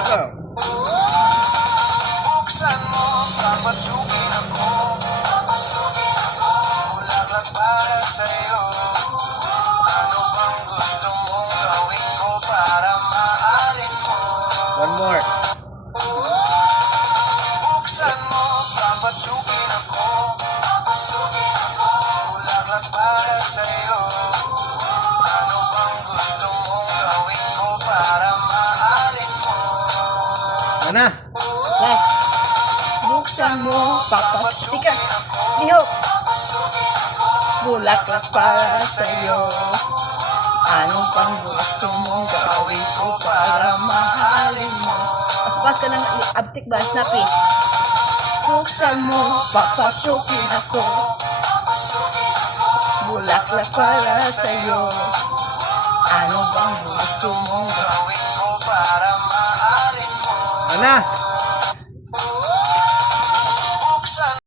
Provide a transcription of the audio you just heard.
ako. Buksan mo, papasukin ako. Bulaklak para sa'yo. Ano bang gusto mong gawin ko para mahalin mo? One more. Buksan mo, papasukin ako. Bulaklak para sa'yo. Ano bang gusto mong gawin ko para mahalin mo? Ano na? Last. Buksan mo, Tika. Lihok. Bulaklak para sa'yo. Ano pang gusto mong gawin ko para mahalin mo? Paspas ka ng abtik ba? Snappy. Buksan mo, papasukin ako. Bulaklak para sa'yo. Ano bang gusto mong gawin? Gawin ko para mahalin mo. Ano na?